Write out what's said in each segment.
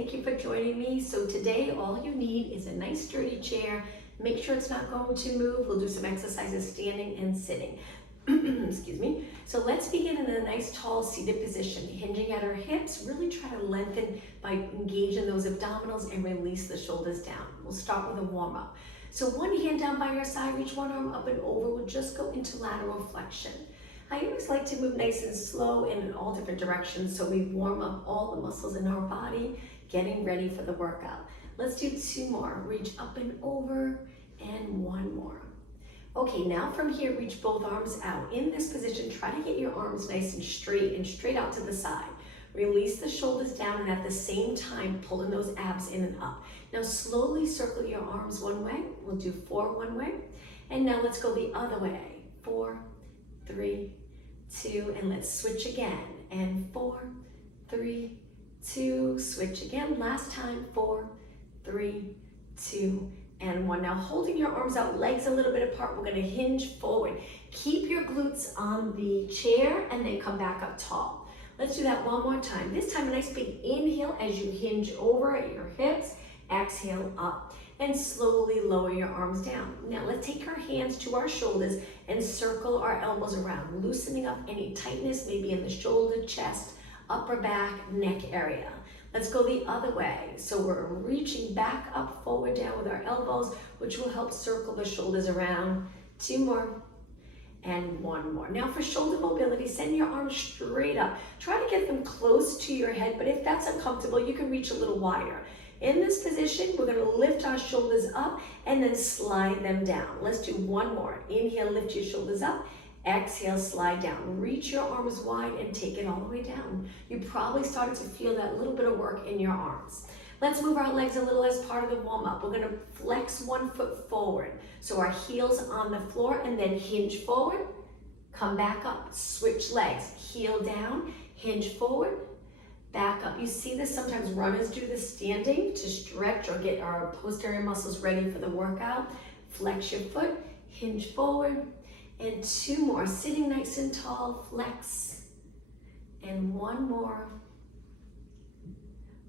thank you for joining me. So today all you need is a nice sturdy chair. Make sure it's not going to move. We'll do some exercises standing and sitting. Excuse me. So let's begin in a nice tall seated position, hinging at our hips. Really try to lengthen by engaging those abdominals and release the shoulders down. We'll start with a warm up. So one hand down by your side, reach one arm up and over. We'll just go into lateral flexion. I always like to move nice and slow in all different directions so we warm up all the muscles in our body, getting ready for the workout. Let's do two more. Reach up and over, and one more. Okay, now from here, reach both arms out. In this position, try to get your arms nice and straight out to the side. Release the shoulders down, and at the same time, pulling those abs in and up. Now slowly circle your arms one way. We'll do 4 one way. And now let's go the other way. 4, 3, 2, and let's switch again. And 4, 3, 2, switch again. Last time, 4, 3, 2, and 1. Now holding your arms out, legs a little bit apart, we're gonna hinge forward. Keep your glutes on the chair and then come back up tall. Let's do that one more time. This time a nice big inhale as you hinge over at your hips, exhale up, and slowly lower your arms down. Now let's take our hands to our shoulders and circle our elbows around, loosening up any tightness, maybe in the shoulder, chest, upper back, neck area. Let's go the other way. So we're reaching back up, forward, down with our elbows, which will help circle the shoulders around. 2 more. And 1 more. Now for shoulder mobility, send your arms straight up. Try to get them close to your head, but if that's uncomfortable, you can reach a little wider. In this position, we're gonna lift our shoulders up and then slide them down. Let's do 1 more. Inhale, lift your shoulders up. Exhale, slide down. Reach your arms wide and take it all the way down. You probably started to feel that little bit of work in your arms. Let's move our legs a little as part of the warm-up. We're gonna flex 1 foot forward. So our heels on the floor and then hinge forward, come back up, switch legs, heel down, hinge forward, back up. You see this, sometimes runners do this standing to stretch or get our posterior muscles ready for the workout. Flex your foot, hinge forward, and 2 more. Sitting nice and tall, flex, and 1 more.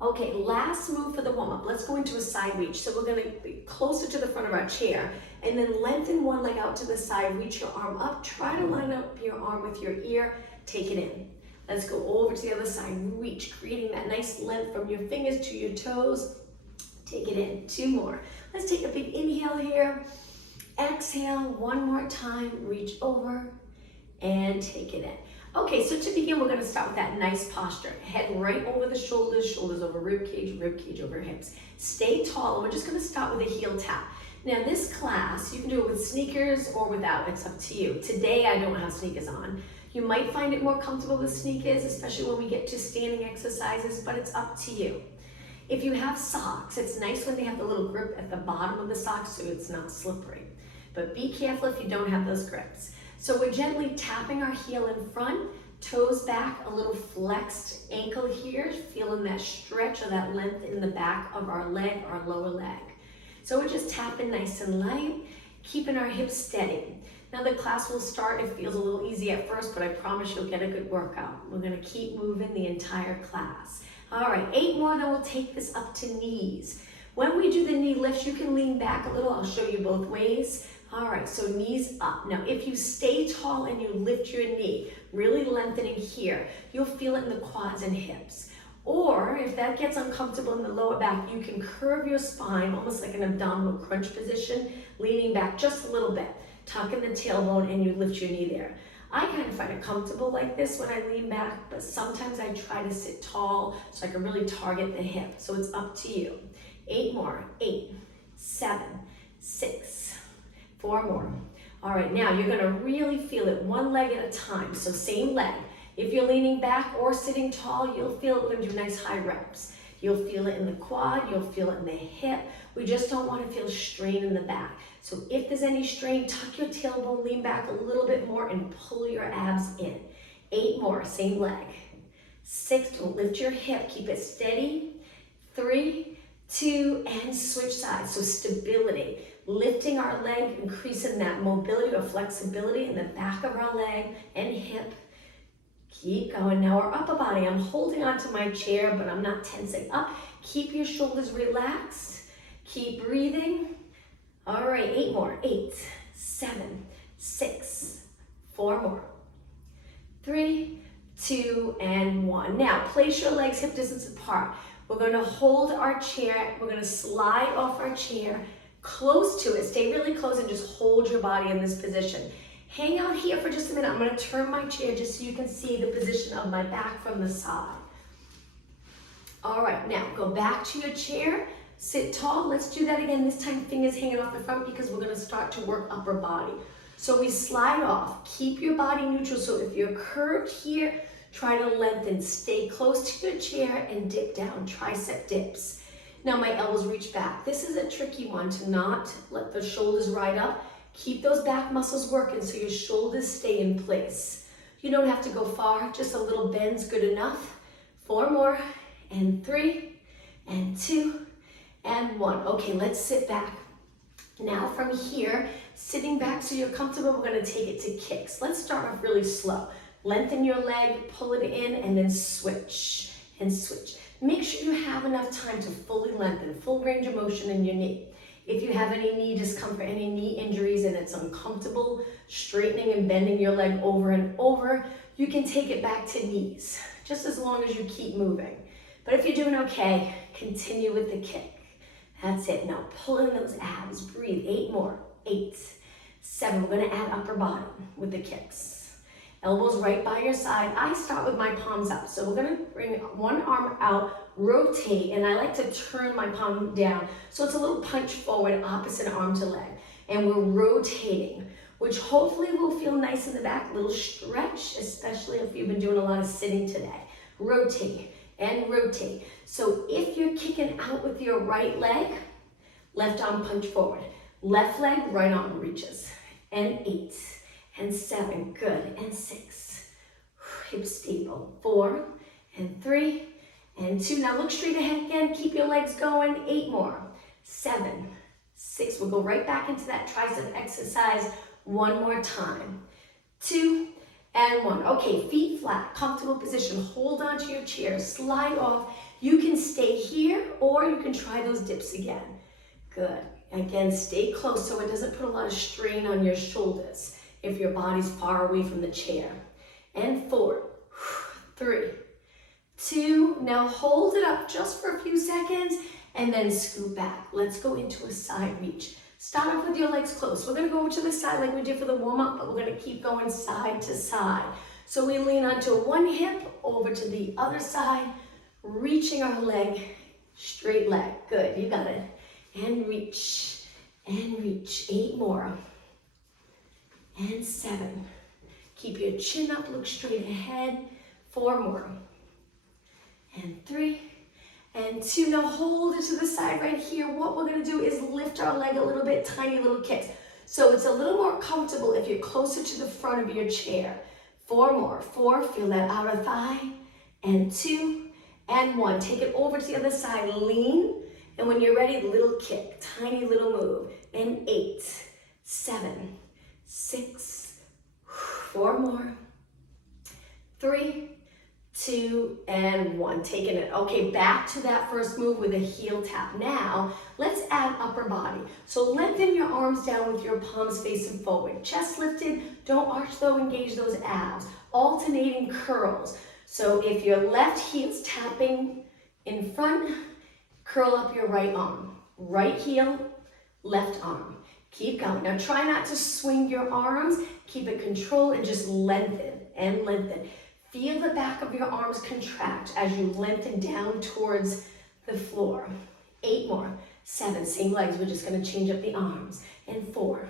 Okay, last move for the warm-up. Let's go into a side reach. So we're gonna be closer to the front of our chair and then lengthen one leg out to the side, reach your arm up, try to line up your arm with your ear, take it in. Let's go over to the other side, reach, creating that nice length from your fingers to your toes. Take it in, 2 more. Let's take a big inhale here. Exhale, 1 more time, reach over and take it in. Okay, so to begin, we're gonna start with that nice posture. Head right over the shoulders, shoulders over rib cage over hips. Stay tall, and we're just gonna start with a heel tap. Now this class, you can do it with sneakers or without, it's up to you. Today, I don't have sneakers on. You might find it more comfortable with sneakers, especially when we get to standing exercises, but it's up to you. If you have socks, it's nice when they have the little grip at the bottom of the socks so it's not slippery. But be careful if you don't have those grips. So we're gently tapping our heel in front, toes back, a little flexed ankle here, feeling that stretch or that length in the back of our leg, our lower leg. So we're just tapping nice and light, keeping our hips steady. Now the class will start, it feels a little easy at first, but I promise you'll get a good workout. We're gonna keep moving the entire class. All right, 8 more, then we'll take this up to knees. When we do the knee lifts, you can lean back a little. I'll show you both ways. All right, so knees up. Now, if you stay tall and you lift your knee, really lengthening here, you'll feel it in the quads and hips. Or if that gets uncomfortable in the lower back, you can curve your spine, almost like an abdominal crunch position, leaning back just a little bit. Tuck in the tailbone and you lift your knee there. I kind of find it comfortable like this when I lean back, but sometimes I try to sit tall so I can really target the hip. So it's up to you. 8 more. 8, 7, 6, 4 more. All right, now you're gonna really feel it 1 leg at a time. So same leg. If you're leaning back or sitting tall, you'll feel it. We're gonna do nice high reps. You'll feel it in the quad, you'll feel it in the hip. We just don't wanna feel strain in the back. So if there's any strain, tuck your tailbone, lean back a little bit more and pull your abs in. 8 more, same leg. 6, don't lift your hip, keep it steady. 3, 2, and switch sides, so stability. Lifting our leg, increasing that mobility or flexibility in the back of our leg and hip. Keep going. Now our upper body, I'm holding onto my chair, but I'm not tensing up. Keep your shoulders relaxed. Keep breathing. All right, 8 more. 8, 7, 6, 4 more. 3, 2, and 1. Now, place your legs hip distance apart. We're going to hold our chair. We're going to slide off our chair close to it. Stay really close and just hold your body in this position. Hang out here for just a minute. I'm going to turn my chair just so you can see the position of my back from the side. All right, now go back to your chair. Sit tall. Let's do that again. This time, fingers hanging off the front because we're going to start to work upper body. So we slide off. Keep your body neutral. So if you're curved here, try to lengthen. Stay close to your chair and dip down. Tricep dips. Now my elbows reach back. This is a tricky one to not let the shoulders ride up. Keep those back muscles working so your shoulders stay in place. You don't have to go far. Just a little bend's good enough. 4 more, and 3, and 2, and 1. Okay, let's sit back. Now from here, sitting back so you're comfortable, we're going to take it to kicks. Let's start off really slow. Lengthen your leg, pull it in, and then switch and switch. Make sure you have enough time to fully lengthen, full range of motion in your knee. If you have any knee discomfort, any knee injuries, and it's uncomfortable straightening and bending your leg over and over, you can take it back to knees, just as long as you keep moving. But if you're doing okay, continue with the kick. That's it. Now pull in those abs. Breathe. 8 more. 8, 7. We're going to add upper body with the kicks. Elbows right by your side. I start with my palms up. So we're going to bring one arm out, rotate, and I like to turn my palm down. So it's a little punch forward, opposite arm to leg. And we're rotating, which hopefully will feel nice in the back. Little stretch, especially if you've been doing a lot of sitting today. Rotate and rotate. So if you're kicking out with your right leg, left arm punch forward. Left leg, right arm reaches. And 8, and 7, good, and 6. Hips stable. 4, and 3, and 2. Now look straight ahead again. Keep your legs going. 8 more. 7, 6. We'll go right back into that tricep exercise one more time. 2, and 1. Okay, feet flat, comfortable position. Hold on to your chair, slide off. You can stay here or you can try those dips again. Good. Again, stay close so it doesn't put a lot of strain on your shoulders if your body's far away from the chair. And 4, 3, 2. Now hold it up just for a few seconds and then scoot back. Let's go into a side reach. Start off with your legs close. We're going to go over to the side like we did for the warm-up, but we're going to keep going side to side. So we lean onto one hip, over to the other side, reaching our leg, straight leg. Good, you got it. And reach, and reach. 8 more. And 7. Keep your chin up, look straight ahead. 4 more. And 3. And 2, now hold it to the side right here. What we're gonna do is lift our leg a little bit, tiny little kicks. So it's a little more comfortable if you're closer to the front of your chair. 4 more. 4, feel that outer thigh. And 2, and 1. Take it over to the other side, lean. And when you're ready, little kick, tiny little move. And 8, 7, 6, 4 more. 3, 2, and 1. Taking it. Okay, back to that first move with a heel tap. Now, let's add upper body. So lengthen your arms down with your palms facing forward. Chest lifted. Don't arch though, engage those abs. Alternating curls. So if your left heel's tapping in front, curl up your right arm. Right heel, left arm. Keep going. Now try not to swing your arms. Keep it controlled and just lengthen and lengthen. Feel the back of your arms contract as you lengthen down towards the floor. 8 more. 7, same legs. We're just going to change up the arms. And 4,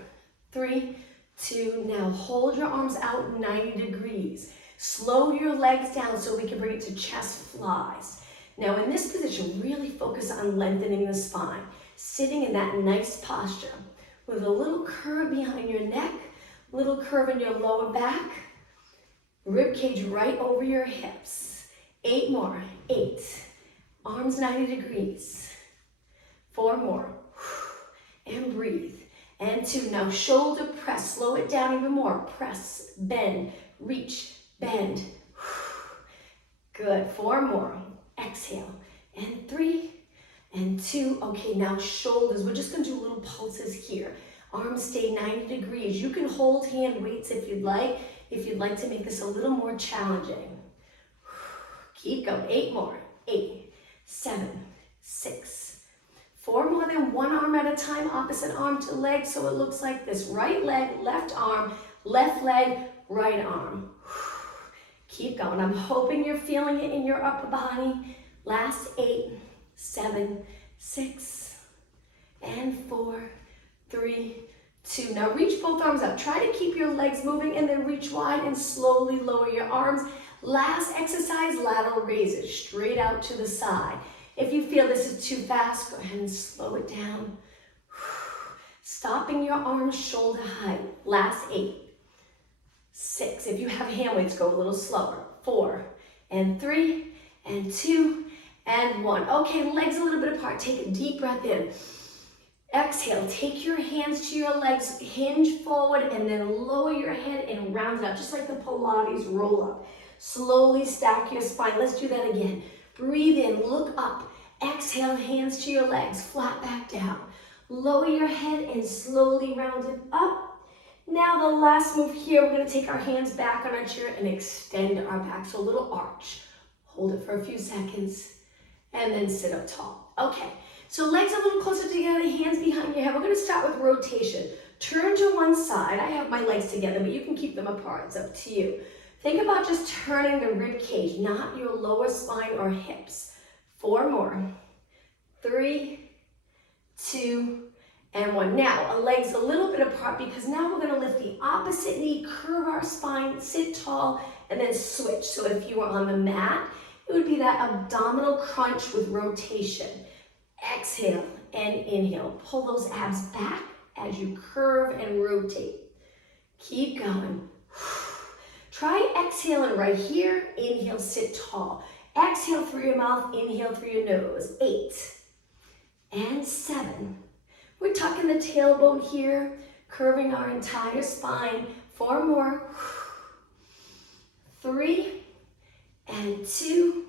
3, 2. Now hold your arms out 90 degrees. Slow your legs down so we can bring it to chest flies. Now in this position, really focus on lengthening the spine. Sitting in that nice posture with a little curve behind your neck, little curve in your lower back. Rib cage right over your hips. 8 more. 8. Arms 90 degrees. 4 more. And breathe. And 2. Now shoulder press. Slow it down even more. Press, bend, reach, bend. Good, 4 more. Exhale, and 3, and 2. Okay, now shoulders. We're just gonna do little pulses here. Arms stay 90 degrees. You can hold hand weights if you'd like to make this a little more challenging. Keep going, 8 more. 8, 7, 6, 4 more than one arm at a time, opposite arm to leg, so it looks like this. Right leg, left arm, left leg, right arm. Keep going. I'm hoping you're feeling it in your upper body. Last 8, 7, 6, and 4, 3, 2. Now reach both arms up. Try to keep your legs moving and then reach wide and slowly lower your arms. Last exercise, lateral raises, straight out to the side. If you feel this is too fast, go ahead and slow it down. Stopping your arms shoulder height. Last 8, 6. If you have hand weights, go a little slower. 4, and 3, and 2, and 1. Okay, legs a little bit apart. Take a deep breath in. Exhale, take your hands to your legs, hinge forward, and then lower your head and round it up, just like the Pilates roll up. Slowly stack your spine. Let's do that again. Breathe in, look up. Exhale, hands to your legs, flat back down. Lower your head and slowly round it up. Now the last move here, we're gonna take our hands back on our chair and extend our back, so a little arch. Hold it for a few seconds, and then sit up tall. Okay, so legs a little closer together, hands behind your head. We're gonna start with rotation. Turn to one side. I have my legs together, but you can keep them apart, it's up to you. Think about just turning the rib cage, not your lower spine or hips. 4 more. 3, 2, and 1. Now, our legs a little bit apart because now we're gonna lift the opposite knee, curve our spine, sit tall, and then switch. So if you were on the mat, it would be that abdominal crunch with rotation. Exhale and inhale. Pull those abs back as you curve and rotate. Keep going. Try exhaling right here. Inhale, sit tall. Exhale through your mouth, inhale through your nose. 8, and 7. We're tucking the tailbone here, curving our entire spine. 4 more. 3, and 2,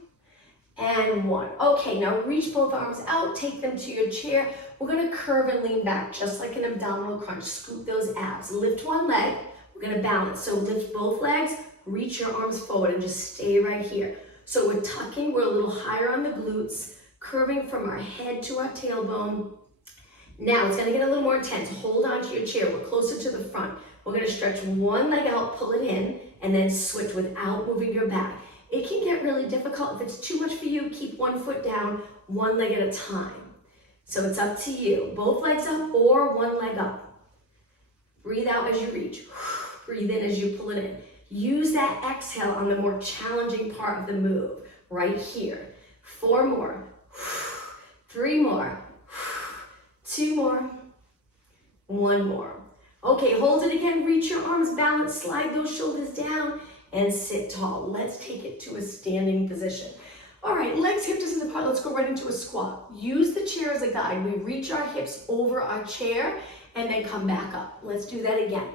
and 1. Okay, now reach both arms out, take them to your chair. We're gonna curve and lean back, just like an abdominal crunch. Scoop those abs. Lift one leg. We're gonna balance. So lift both legs, reach your arms forward, and just stay right here. So we're tucking, we're a little higher on the glutes, curving from our head to our tailbone. Now it's gonna get a little more intense. Hold on to your chair, we're closer to the front. We're gonna stretch one leg out, pull it in, and then switch without moving your back. It can get really difficult. If it's too much for you, keep one foot down, one leg at a time. So it's up to you. Both legs up or one leg up. Breathe out as you reach. Breathe in as you pull it in. Use that exhale on the more challenging part of the move, right here. 4 more. 3 more. 2 more. 1 more. Okay, hold it again. Reach your arms, balance, slide those shoulders down, and sit tall. Let's take it to a standing position. All right, legs hip distance apart. Let's go right into a squat. Use the chair as a guide. We reach our hips over our chair and then come back up. Let's do that again.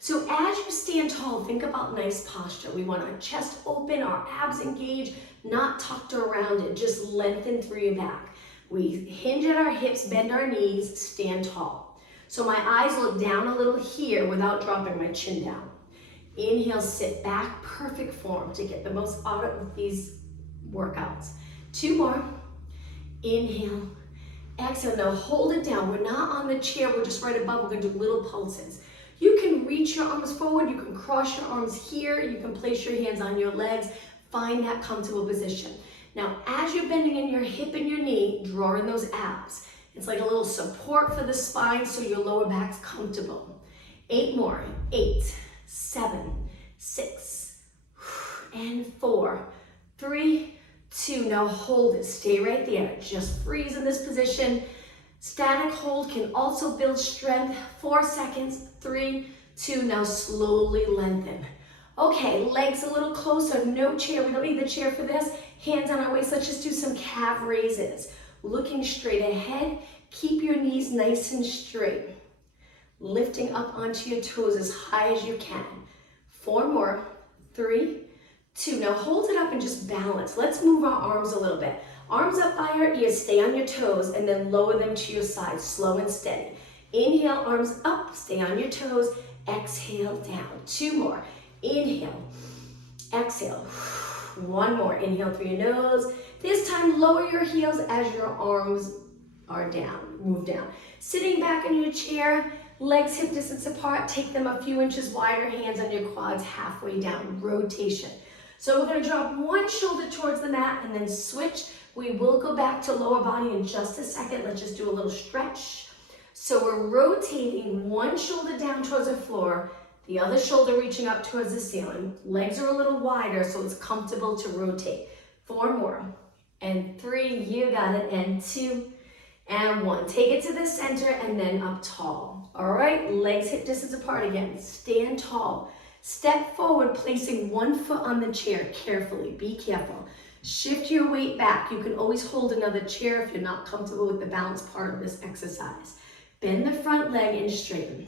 So as you stand tall, think about nice posture. We want our chest open, our abs engaged, not tucked around it, just lengthen through your back. We hinge at our hips, bend our knees, stand tall. So my eyes look down a little here without dropping my chin down. Inhale, sit back, perfect form to get the most out of these workouts. 2 more. Inhale, exhale. Now hold it down. We're not on the chair, we're just right above. We're gonna do little pulses. You can reach your arms forward, you can cross your arms here, you can place your hands on your legs, find that comfortable position. Now, as you're bending in your hip and your knee, draw in those abs. It's like a little support for the spine so your lower back's comfortable. 8 more. 8, 7, 6, and 4, 3, 2. Now hold it, stay right there. Just freeze in this position. Static hold can also build strength. 4 seconds, 3, 2. Now slowly lengthen. Okay, legs a little closer, no chair. We don't need the chair for this. Hands on our waist. Let's just do some calf raises. Looking straight ahead. Keep your knees nice and straight. Lifting up onto your toes as high as you can. 4 more. 3, 2. Now hold it up and just balance. Let's move our arms a little bit. Arms up by our ears, stay on your toes, and then lower them to your side, slow and steady. Inhale, arms up, stay on your toes. Exhale, down. 2 more. Inhale, exhale. 1 more. Inhale through your nose. This time, lower your heels as your arms are down. Move down. Sitting back in your chair, legs hip distance apart. Take them a few inches wider, hands on your quads, halfway down. Rotation. So we're going to drop one shoulder towards the mat and then switch. We will go back to lower body in just a second. Let's just do a little stretch. So we're rotating one shoulder down towards the floor, the other shoulder reaching up towards the ceiling. Legs are a little wider so it's comfortable to rotate. 4 more. And 3, you got it. And 2, and 1. Take it to the center and then up tall. All right, legs hip distance apart again. Stand tall. Step forward, placing one foot on the chair carefully. Be careful. Shift your weight back. You can always hold another chair if you're not comfortable with the balance part of this exercise. Bend the front leg and straighten.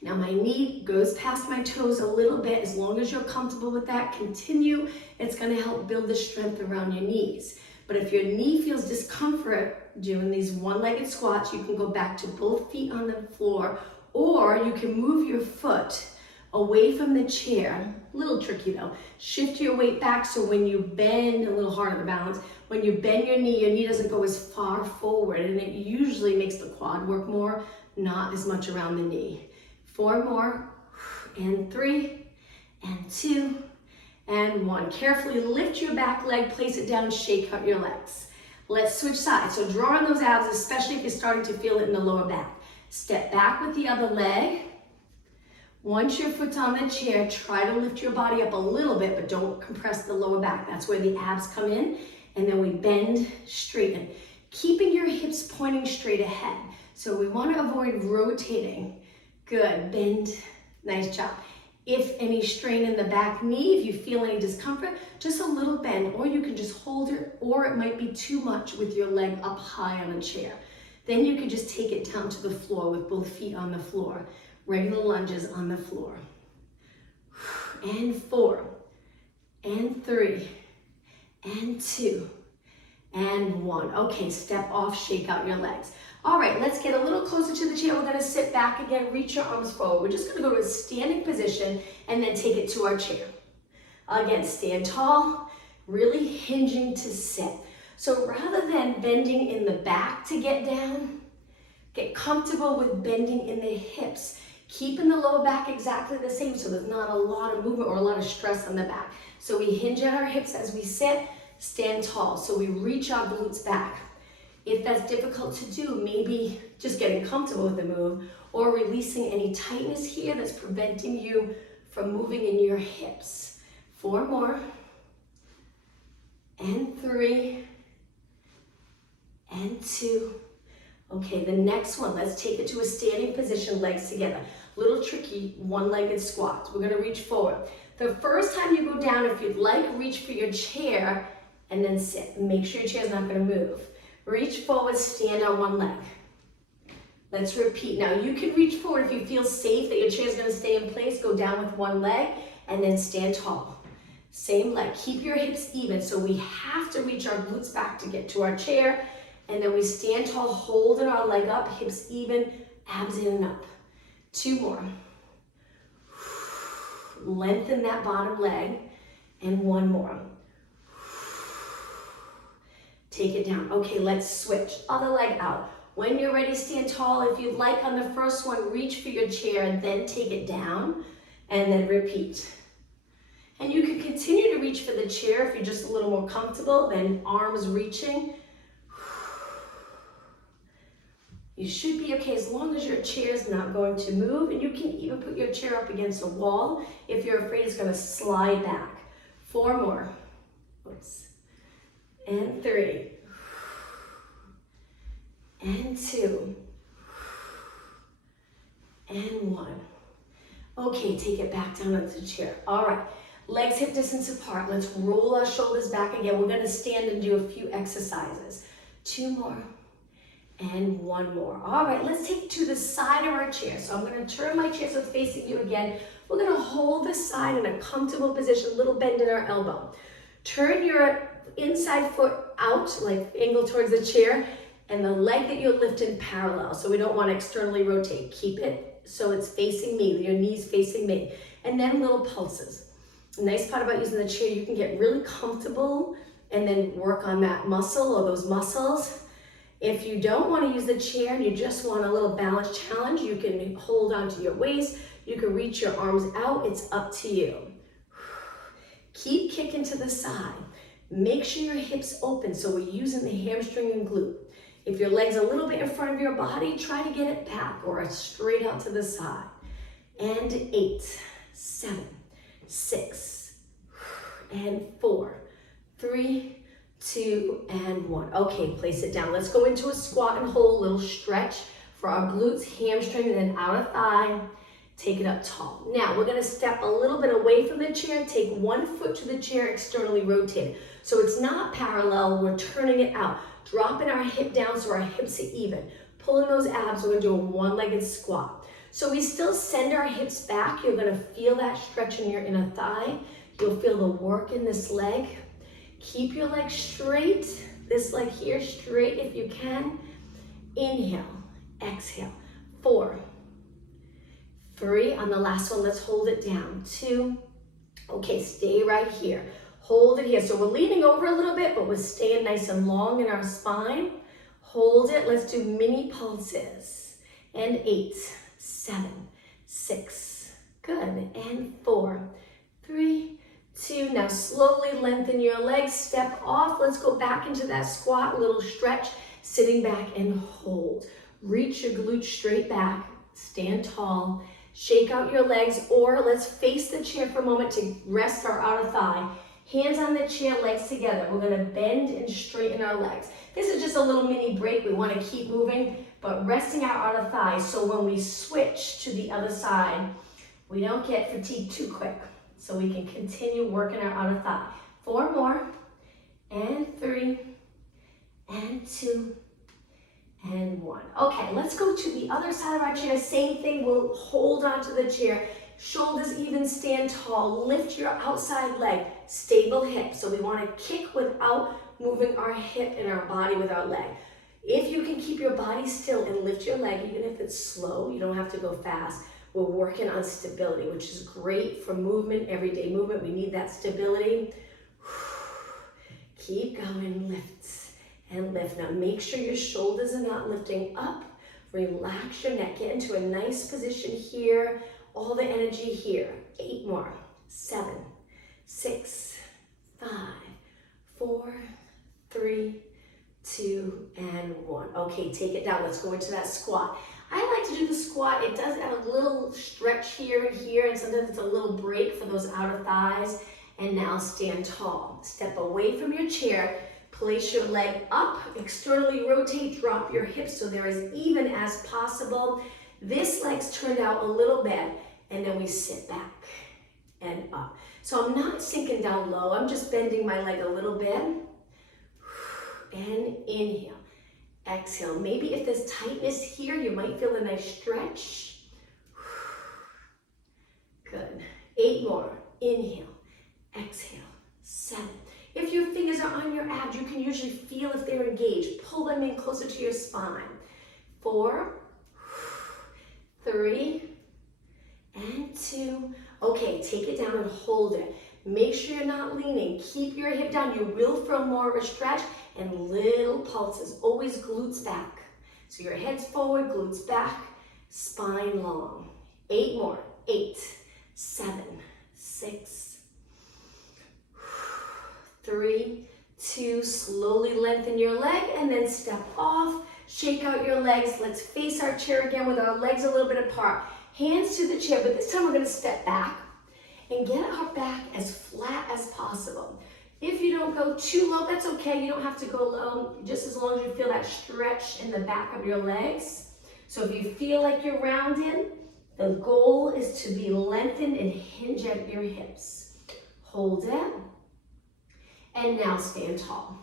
Now my knee goes past my toes a little bit. As long as you're comfortable with that, continue. It's going to help build the strength around your knees. But if your knee feels discomfort doing these one-legged squats, you can go back to both feet on the floor, or you can move your foot away from the chair. A little tricky though. Shift your weight back so when you bend, a little harder to balance, when you bend your knee doesn't go as far forward, and it usually makes the quad work more, not as much around the knee. 4 more, and 3, and 2, and 1. Carefully lift your back leg, place it down, shake out your legs. Let's switch sides. So draw on those abs, especially if you're starting to feel it in the lower back. Step back with the other leg. Once your foot's on the chair, try to lift your body up a little bit, but don't compress the lower back. That's where the abs come in. And then we bend, straighten. Keeping your hips pointing straight ahead. So we want to avoid rotating. Good, bend, nice job. If any strain in the back knee, if you feel any discomfort, just a little bend, or you can just hold it, or it might be too much with your leg up high on a chair. Then you can just take it down to the floor with both feet on the floor. Regular lunges on the floor. And 4, and 3, and 2, and 1. Okay, step off, shake out your legs. All right, let's get a little closer to the chair. We're gonna sit back again, reach your arms forward. We're just gonna go to a standing position and then take it to our chair. Again, stand tall, really hinging to sit. So rather than bending in the back to get down, get comfortable with bending in the hips. Keeping the lower back exactly the same so there's not a lot of movement or a lot of stress on the back. So we hinge at our hips as we sit, stand tall. So we reach our glutes back. If that's difficult to do, maybe just getting comfortable with the move or releasing any tightness here that's preventing you from moving in your hips. 4 more, and 3, and 2. Okay, the next one, let's take it to a standing position, legs together. Little tricky one-legged squats. We're gonna reach forward. The first time you go down, if you'd like, reach for your chair and then sit. Make sure your chair's not gonna move. Reach forward, stand on one leg. Let's repeat. Now you can reach forward if you feel safe that your chair's gonna stay in place, go down with one leg and then stand tall. Same leg, keep your hips even. So we have to reach our glutes back to get to our chair. And then we stand tall, holding our leg up, hips even, abs in and up. 2 more. Lengthen that bottom leg. And 1 more. Take it down. Okay, let's switch. Other leg out. When you're ready, stand tall. If you'd like on the first one, reach for your chair and then take it down. And then repeat. And you can continue to reach for the chair if you're just a little more comfortable, then arms reaching. You should be okay as long as your chair is not going to move, and you can even put your chair up against a wall if you're afraid it's going to slide back. 4 more. Oops. And 3. And 2. And 1. Okay, take it back down onto the chair. All right, legs hip distance apart. Let's roll our shoulders back again. We're going to stand and do a few exercises. 2 more. And 1 more. All right, let's take it to the side of our chair. So I'm going to turn my chair so it's facing you again. We're gonna hold the side in a comfortable position, a little bend in our elbow. Turn your inside foot out, like angle towards the chair, and the leg that you're lifting parallel. So we don't want to externally rotate. Keep it so it's facing me, your knees facing me. And then little pulses. The nice part about using the chair, you can get really comfortable and then work on that muscle or those muscles. If you don't want to use the chair and you just want a little balance challenge, you can hold onto your waist. You can reach your arms out. It's up to you. Keep kicking to the side. Make sure your hips open so we're using the hamstring and glute. If your leg's a little bit in front of your body, try to get it back or straight out to the side. And 8, 7, 6, and 4, 3, 2, and 1. Okay, place it down. Let's go into a squat and hold, a little stretch for our glutes, hamstring, and then outer thigh. Take it up tall. Now, we're gonna step a little bit away from the chair, take one foot to the chair, externally rotate. So it's not parallel, we're turning it out. Dropping our hip down so our hips are even. Pulling those abs, we're gonna do a one-legged squat. So we still send our hips back. You're gonna feel that stretch in your inner thigh. You'll feel the work in this leg. Keep your leg straight, this leg here straight if you can. Inhale, exhale, 4, 3, on the last one, let's hold it down, 2, okay, stay right here. Hold it here. So we're leaning over a little bit, but we're staying nice and long in our spine. Hold it. Let's do mini pulses. And 8, 7, 6. Good. And 4, 3, 2. Now slowly lengthen your legs. Step off. Let's go back into that squat. Little stretch. Sitting back and hold. Reach your glutes straight back. Stand tall. Shake out your legs, or let's face the chair for a moment to rest our outer thigh. Hands on the chair, legs together. We're gonna bend and straighten our legs. This is just a little mini break. We wanna keep moving, but resting our outer thigh so when we switch to the other side, we don't get fatigued too quick. So we can continue working our outer thigh. 4 more, and 3, and 2, and 1. Okay, let's go to the other side of our chair. Same thing, we'll hold onto the chair. Shoulders even, stand tall. Lift your outside leg, stable hip. So we want to kick without moving our hip and our body with our leg. If you can keep your body still and lift your leg, even if it's slow, you don't have to go fast. We're working on stability, which is great for movement, everyday movement. We need that stability. Keep going, lift and lift. Now make sure your shoulders are not lifting up. Relax your neck, get into a nice position here. All the energy here. 8 more. 7, 6, 5, 4, 3, 2, and 1. Okay, take it down. Let's go into that squat. I like to do the squat. It does have a little stretch here and here, and sometimes it's a little break for those outer thighs. And now stand tall. Step away from your chair. Place your leg up, externally rotate, drop your hips so they're as even as possible. This leg's turned out a little bit, and then we sit back and up. So I'm not sinking down low, I'm just bending my leg a little bit. And inhale, exhale. Maybe if there's tightness here, you might feel a nice stretch. Good. 8 more. Inhale, exhale, 7. If your fingers are on your abs, you can usually feel if they're engaged. Pull them in closer to your spine. 4, 3, and 2. Okay, take it down and hold it. Make sure you're not leaning. Keep your hip down. You will feel more of a stretch, and little pulses. Always glutes back. So your head's forward, glutes back, spine long. 8 more. 8, 7, 6, 3, 2, slowly lengthen your leg and then step off. Shake out your legs. Let's face our chair again with our legs a little bit apart. Hands to the chair, but this time we're going to step back and get our back as flat as possible. If you don't go too low, that's okay. You don't have to go low, just as long as you feel that stretch in the back of your legs. So if you feel like you're rounded, the goal is to be lengthened and hinge at your hips. Hold it. And now stand tall.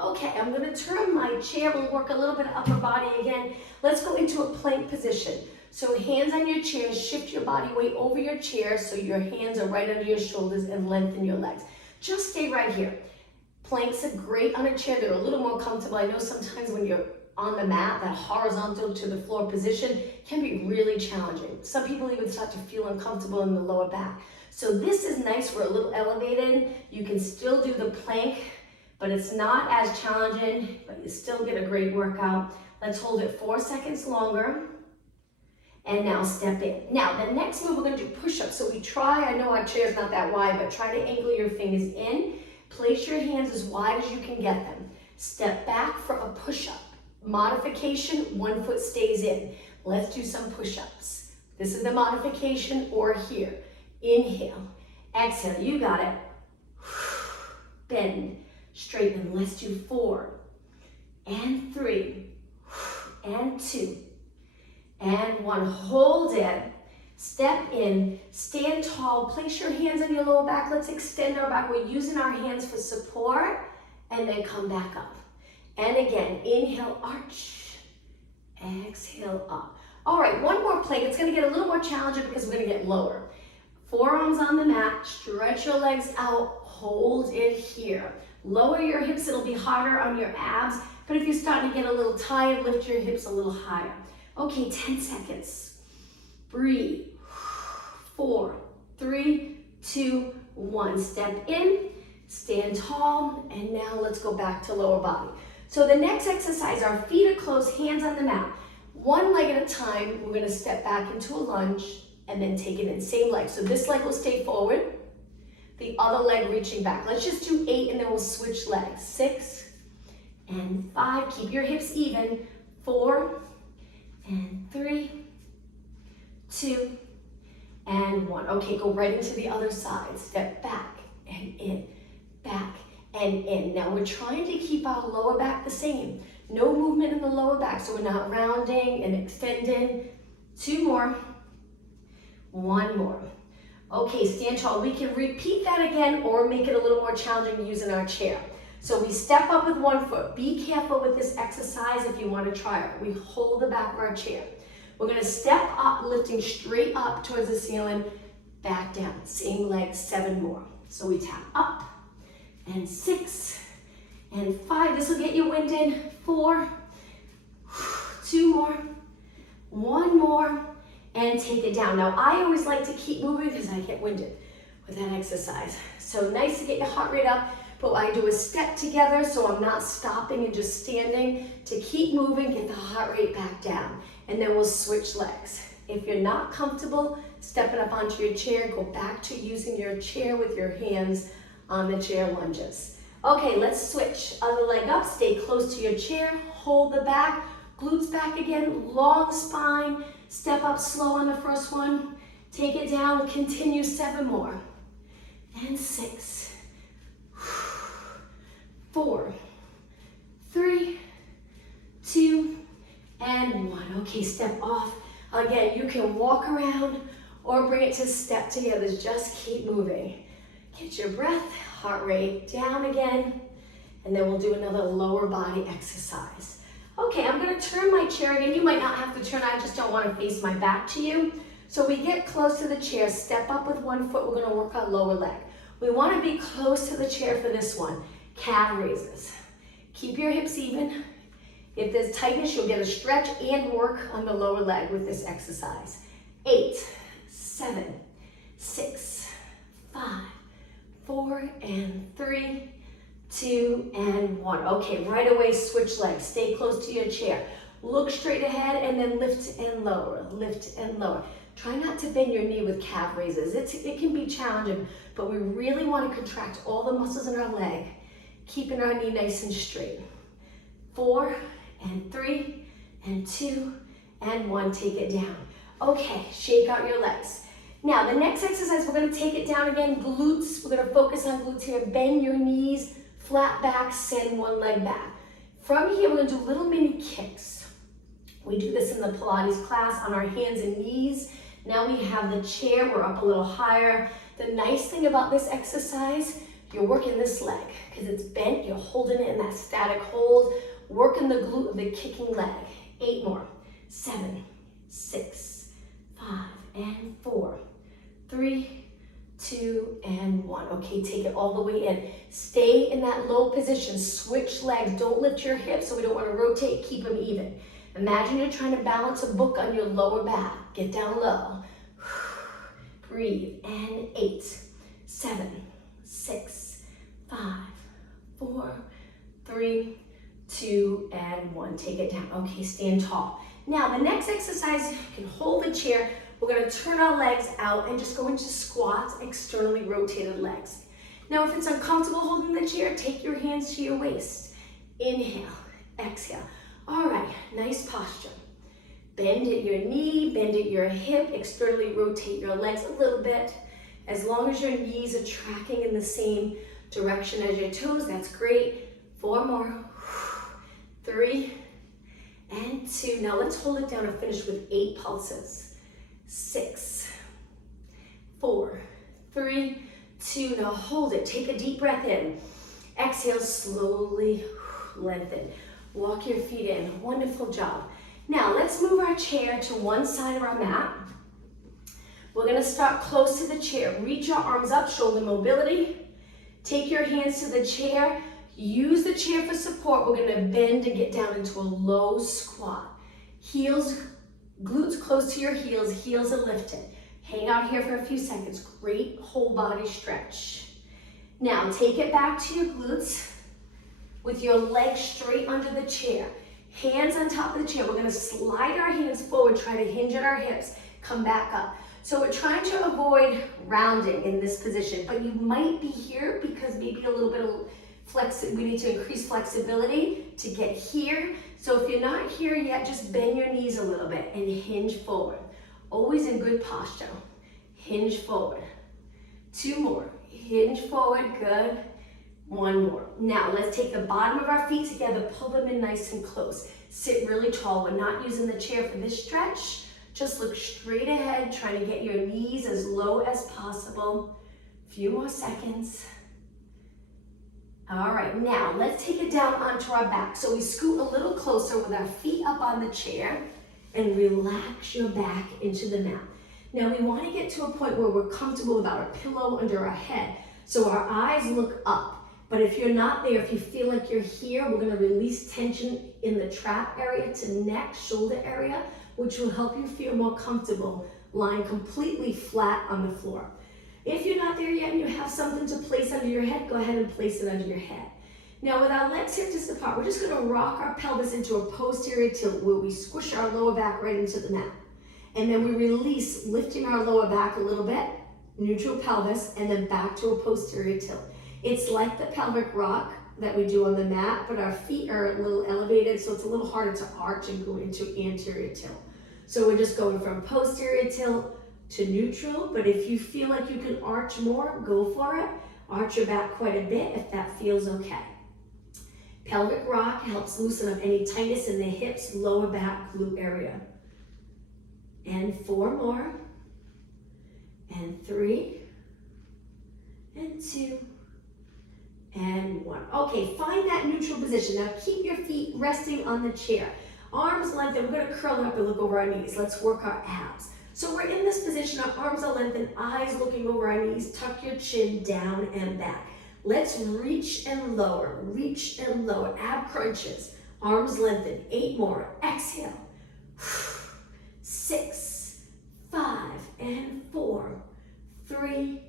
Okay, I'm gonna turn my chair. We'll work a little bit of upper body again. Let's go into a plank position. So hands on your chair, shift your body weight over your chair so your hands are right under your shoulders and lengthen your legs. Just stay right here. Planks are great on a chair. They're a little more comfortable. I know sometimes when you're on the mat, that horizontal to the floor position can be really challenging. Some people even start to feel uncomfortable in the lower back. So this is nice. We're a little elevated. You can still do the plank, but it's not as challenging, but you still get a great workout. Let's hold it 4 seconds longer. And now step in. Now the next move, we're gonna do push-ups. So we try, I know our chair's not that wide, but try to angle your fingers in. Place your hands as wide as you can get them. Step back for a push-up. Modification, 1 foot stays in. Let's do some push-ups. This is the modification, or here. Inhale, exhale, you got it. Bend, straighten. Let's do 4 and 3 and 2 and 1. Hold it. Step in, stand tall, place your hands on your lower back. Let's extend our back. We're using our hands for support, and then come back up. And again, inhale, arch, exhale, up. All right, one more plank. It's gonna get a little more challenging because we're gonna get lower. Forearms on the mat, stretch your legs out, hold it here. Lower your hips, it'll be harder on your abs, but if you're starting to get a little tired, lift your hips a little higher. Okay, 10 seconds. Breathe. 4, 3, 2, 1. Step in, stand tall, and now let's go back to lower body. So the next exercise, our feet are closed, hands on the mat. One leg at a time, we're gonna step back into a lunge and then take it in, same leg. So this leg will stay forward, the other leg reaching back. Let's just do 8 and then we'll switch legs. 6 and 5, keep your hips even. 4 and 3, 2, and 1. Okay, go right into the other side. Step back and in, back and in. Now we're trying to keep our lower back the same. No movement in the lower back, so we're not rounding and extending. 2 more, 1 more. Okay, stand tall. We can repeat that again or make it a little more challenging using our chair. So we step up with 1 foot. Be careful with this exercise if you want to try it. We hold the back of our chair. We're going to step up, lifting straight up towards the ceiling, back down. Same leg, 7 more. So we tap up, and 6, and 5. This will get you winded. 4, 2 more, 1 more, and take it down. Now, I always like to keep moving because I get winded with that exercise. So nice to get your heart rate up, but I do a step together so I'm not stopping and just standing. To keep moving, get the heart rate back down. And then we'll switch legs. If you're not comfortable stepping up onto your chair, go back to using your chair with your hands on the chair lunges. Okay, let's switch. Other leg up, stay close to your chair, hold the back, glutes back again, long spine, step up slow on the first one, take it down, continue 7 more, and 6, 4, 3, 2, and 1. Okay, step off. Again, you can walk around or bring it to step together. Just keep moving. Get your breath, heart rate down again, and then we'll do another lower body exercise. Okay, I'm gonna turn my chair again. You might not have to turn, I just don't wanna face my back to you. So we get close to the chair, step up with 1 foot, we're gonna work our lower leg. We wanna be close to the chair for this one. Calf raises. Keep your hips even. If there's tightness, you'll get a stretch and work on the lower leg with this exercise. 8, 7, 6, 5, 4, and 3, 2, and 1. Okay, right away, switch legs. Stay close to your chair. Look straight ahead and then lift and lower, lift and lower. Try not to bend your knee with calf raises. It can be challenging, but we really want to contract all the muscles in our leg, keeping our knee nice and straight. 4, and 3, and 2, and 1. Take it down. Okay, shake out your legs. Now, the next exercise, we're gonna take it down again, glutes. We're gonna focus on glutes here. Bend your knees, flat back, send 1 leg back. From here, we're gonna do little mini kicks. We do this in the Pilates class on our hands and knees. Now we have the chair, we're up a little higher. The nice thing about this exercise, you're working this leg because it's bent, you're holding it in that static hold. Working the glute of the kicking leg. 8 more. 7, 6, and 4, 3, 2, and 1. Okay, take it all the way in. Stay in that low position. Switch legs. Don't lift your hips, so we don't want to rotate. Keep them even. Imagine you're trying to balance a book on your lower back. Get down low. Breathe. And 8, 7, 6, 5, 4, 3, 2, and 1. Take it down. Okay, stand tall. Now, the next exercise, you can hold the chair. We're going to turn our legs out and just go into squats, externally rotated legs. Now, if it's uncomfortable holding the chair, take your hands to your waist. Inhale, exhale. All right, nice posture. Bend at your knee, bend at your hip, externally rotate your legs a little bit. As long as your knees are tracking in the same direction as your toes, that's great. 4 more. 3 and 2. Now let's hold it down and finish with 8 pulses. 6, 4, 3, 2. Now hold it. Take a deep breath in. Exhale, slowly lengthen. Walk your feet in. Wonderful job. Now let's move our chair to one side of our mat. We're going to start close to the chair. Reach your arms up, shoulder mobility. Take your hands to the chair. Use the chair for support. We're going to bend and get down into a low squat. Heels, glutes close to your heels. Heels are lifted. Hang out here for a few seconds. Great whole body stretch. Now take it back to your glutes with your legs straight under the chair. Hands on top of the chair. We're going to slide our hands forward, try to hinge at our hips, come back up. So we're trying to avoid rounding in this position, but you might be here because maybe a little bit of we need to increase flexibility to get here. So if you're not here yet, just bend your knees a little bit and hinge forward. Always in good posture. Hinge forward. 2 more. Hinge forward, good. 1 more. Now let's take the bottom of our feet together, pull them in nice and close. Sit really tall. We're not using the chair for this stretch. Just look straight ahead, trying to get your knees as low as possible. Few more seconds. All right, now let's take it down onto our back. So we scoot a little closer with our feet up on the chair and relax your back into the mat. Now we want to get to a point where we're comfortable with our pillow under our head. So our eyes look up. But if you're not there, if you feel like you're here, we're going to release tension in the trap area to neck, shoulder area, which will help you feel more comfortable lying completely flat on the floor. If you're not there yet and you have something to place under your head, go ahead and place it under your head. Now with our legs hip distance apart, we're just going to rock our pelvis into a posterior tilt where we squish our lower back right into the mat. And then we release, lifting our lower back a little bit, neutral pelvis, and then back to a posterior tilt. It's like the pelvic rock that we do on the mat, but our feet are a little elevated, so it's a little harder to arch and go into anterior tilt. So we're just going from posterior tilt to neutral, but if you feel like you can arch more, go for it. Arch your back quite a bit if that feels okay. Pelvic rock helps loosen up any tightness in the hips, lower back, glute area. And 4 more. And 3. And 2. And 1. Okay, find that neutral position. Now keep your feet resting on the chair. Arms lengthened. We're going to curl up and look over our knees. Let's work our abs. So we're in this position, our arms are lengthened, eyes looking over our knees, tuck your chin down and back. Let's reach and lower, ab crunches, arms lengthened, 8 more, exhale. 6, 5, and 4, 3,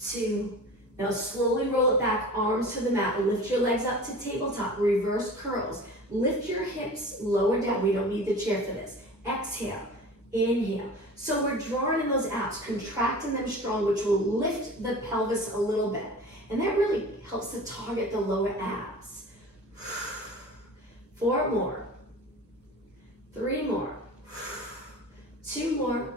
2. Now slowly roll it back, arms to the mat, lift your legs up to tabletop, reverse curls. Lift your hips lower down, we don't need the chair for this. Exhale, inhale. So we're drawing in those abs, contracting them strong, which will lift the pelvis a little bit. And that really helps to target the lower abs. 4 more. 3 more. 2 more.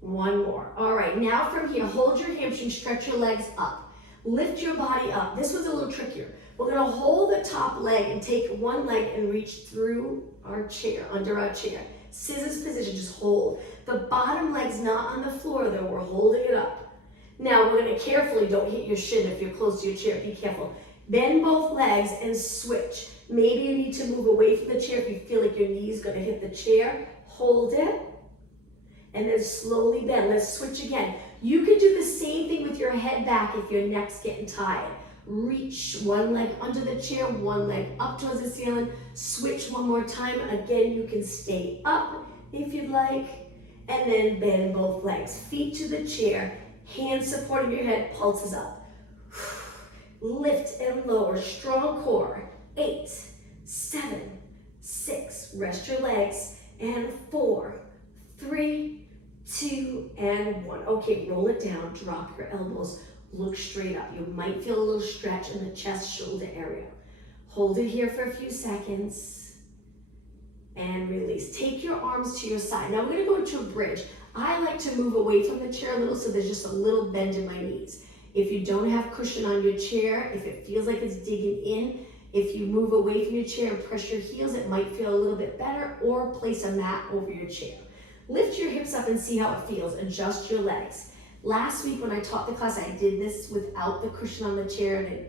1 more. All right, now from here, hold your hamstrings, stretch your legs up. Lift your body up. This one's a little trickier. We're gonna hold the top leg and take one leg and reach through our chair, under our chair. Scissors position, just hold. The bottom leg's not on the floor though, we're holding it up. Now we're gonna carefully, don't hit your shin if you're close to your chair, be careful. Bend both legs and switch. Maybe you need to move away from the chair if you feel like your knee's gonna hit the chair. Hold it, and then slowly bend. Let's switch again. You can do the same thing with your head back if your neck's getting tired. Reach one leg under the chair, one leg up towards the ceiling. Switch one more time. Again, you can stay up if you'd like, and then bend both legs. Feet to the chair, hands supporting your head, pulses up. Lift and lower, strong core. 8, 7, 6, rest your legs, and 4, 3, 2, and 1. Okay, roll it down, drop your elbows, look straight up. You might feel a little stretch in the chest, shoulder area. Hold it here for a few seconds, and release. Take your arms to your side. Now we're gonna go into a bridge. I like to move away from the chair a little so there's just a little bend in my knees. If you don't have cushion on your chair, if it feels like it's digging in, if you move away from your chair and press your heels, it might feel a little bit better, or place a mat over your chair. Lift your hips up and see how it feels. Adjust your legs. Last week when I taught the class, I did this without the cushion on the chair, and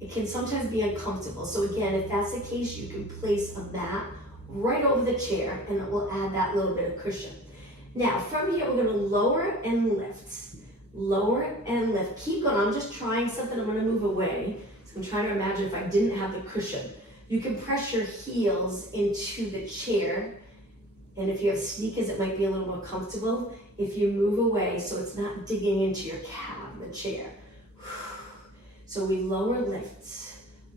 it can sometimes be uncomfortable. So again, if that's the case, you can place a mat right over the chair, and it will add that little bit of cushion. Now, from here, we're gonna lower and lift. Lower and lift. Keep going. I'm just trying something. I'm gonna move away. So I'm trying to imagine if I didn't have the cushion. You can press your heels into the chair, and if you have sneakers, it might be a little more comfortable. If you move away so it's not digging into your calf, the chair. So we lower, lift,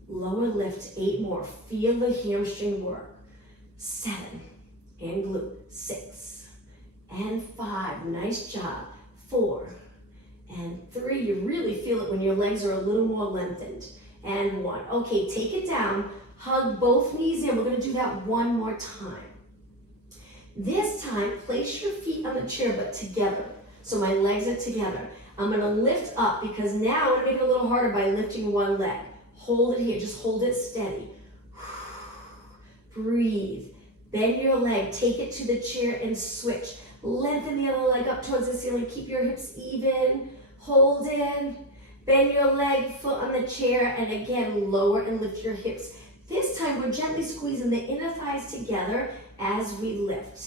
8 more. Feel the hamstring work. 7, and glute. 6, and 5, nice job. 4, and 3, you really feel it when your legs are a little more lengthened. And 1, okay, take it down, hug both knees in. We're gonna do that one more time. This time, place your feet on the chair, but together. So my legs are together. I'm gonna lift up because now I'm gonna make it a little harder by lifting one leg. Hold it here, just hold it steady. Breathe, bend your leg, take it to the chair and switch. Lengthen the other leg up towards the ceiling, keep your hips even, hold in, bend your leg, foot on the chair, and again, lower and lift your hips. This time, we're gently squeezing the inner thighs together as we lift.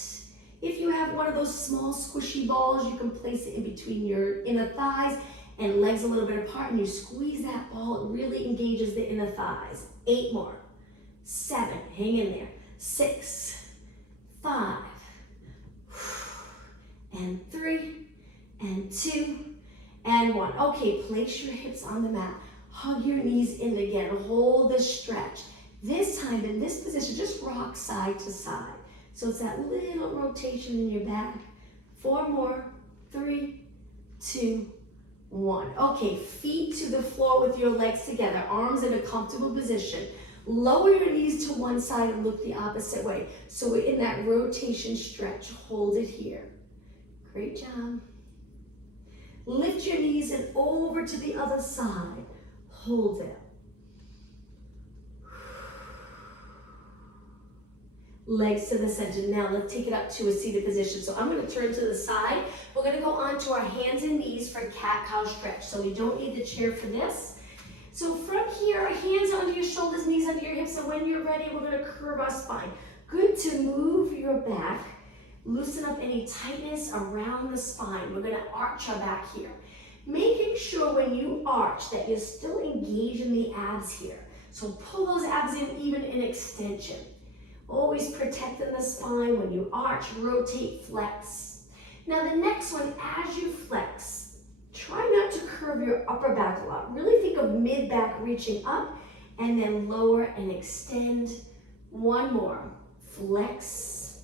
If you have one of those small squishy balls, you can place it in between your inner thighs and legs a little bit apart, and you squeeze that ball. It really engages the inner thighs. 8 more. 7, hang in there. 6, 5, and 3, and 2, and 1. Okay, place your hips on the mat. Hug your knees in again. Hold the stretch. This time, in this position, just rock side to side. So it's that little rotation in your back. 4 more. 3, 2, 1. Okay, feet to the floor with your legs together. Arms in a comfortable position. Lower your knees to one side and look the opposite way. So we're in that rotation stretch. Hold it here. Great job. Lift your knees and over to the other side. Hold it. Legs to the center. Now let's take it up to a seated position. So I'm going to turn to the side. We're going to go onto our hands and knees for cat-cow stretch. So we don't need the chair for this. So from here, hands under your shoulders, knees under your hips. And when you're ready, we're going to curve our spine. Good to move your back. Loosen up any tightness around the spine. We're going to arch our back here. Making sure when you arch that you're still engaged in the abs here. So pull those abs in even in extension. Always protecting the spine. When you arch, rotate, flex. Now the next one, as you flex, try not to curve your upper back a lot. Really think of mid-back reaching up and then lower and extend. 1 more. Flex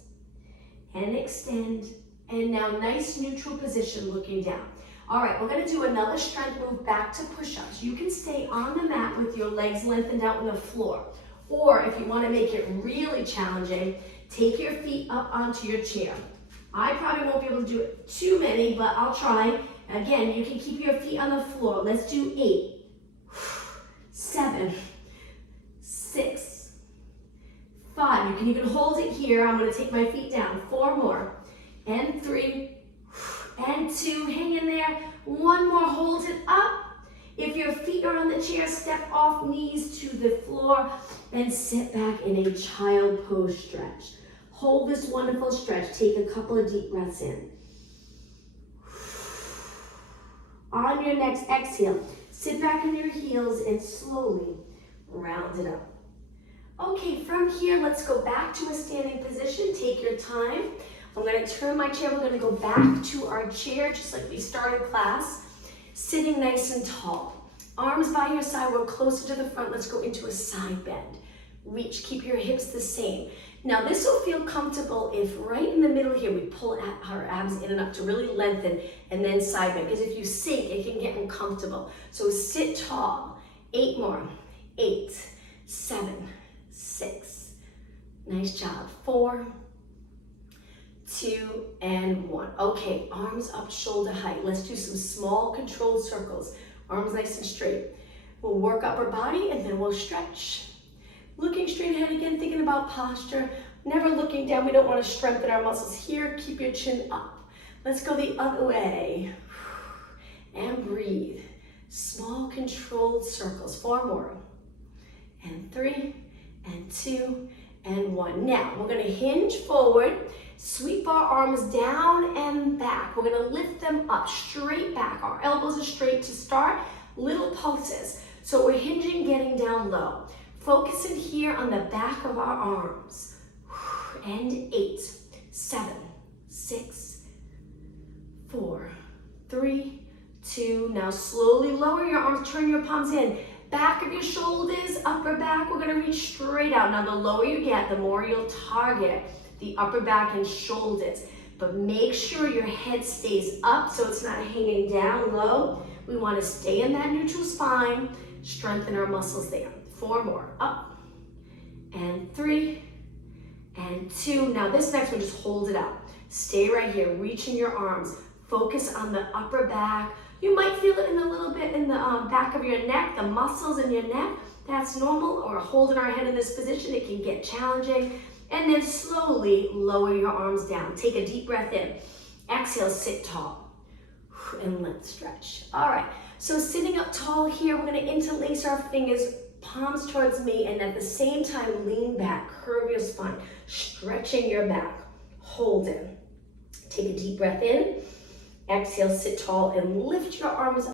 and extend. And now nice neutral position looking down. All right, we're gonna do another strength move back to push-ups. You can stay on the mat with your legs lengthened out on the floor. Or if you want to make it really challenging, take your feet up onto your chair. I probably won't be able to do it too many, but I'll try. Again, you can keep your feet on the floor. Let's do 8, 7, 6, 5. You can even hold it here. I'm going to take my feet down. 4 more. And 3, and 2. Hang in there. 1 more. Hold it up. If your feet are on the chair, step off knees to the floor and sit back in a child pose stretch. Hold this wonderful stretch. Take a couple of deep breaths in. On your next exhale, sit back on your heels and slowly round it up. Okay, from here, let's go back to a standing position. Take your time. I'm gonna turn my chair. We're gonna go back to our chair, just like we started class. Sitting nice and tall. Arms by your side, we're closer to the front. Let's go into a side bend. Reach, keep your hips the same. Now this will feel comfortable if right in the middle here, we pull our abs in and up to really lengthen and then side bend. Because if you sink, it can get uncomfortable. So sit tall. 8 more. 8, 7, 6. Nice job. 4, 2, and 1. Okay, arms up shoulder height. Let's do some small controlled circles. Arms nice and straight. We'll work upper body and then we'll stretch. Looking straight ahead again, thinking about posture. Never looking down. We don't want to strengthen our muscles here. Keep your chin up. Let's go the other way. And breathe. Small controlled circles. 4 more. And 3, and 2, and 1. Now, we're going to hinge forward. Sweep our arms down and back. We're going to lift them up, straight back. Our elbows are straight to start. Little pulses. So we're hinging, getting down low. Focusing here on the back of our arms. And 8, 7, 6, 4, 3, 2. Now slowly lower your arms, turn your palms in. Back of your shoulders, upper back, we're gonna reach straight out. Now the lower you get, the more you'll target the upper back and shoulders. But make sure your head stays up so it's not hanging down low. We wanna stay in that neutral spine, strengthen our muscles there. 4 more, up, and 3, and 2. Now this next one, just hold it out. Stay right here, reaching your arms. Focus on the upper back. You might feel it in a little bit in the back of your neck, the muscles in your neck. That's normal, or holding our head in this position, it can get challenging. And then slowly lower your arms down. Take a deep breath in. Exhale, sit tall. And let's stretch. All right, so sitting up tall here, we're gonna interlace our fingers, palms towards me, and at the same time, lean back, curve your spine, stretching your back. Hold it. Take a deep breath in. Exhale, sit tall and lift your arms up.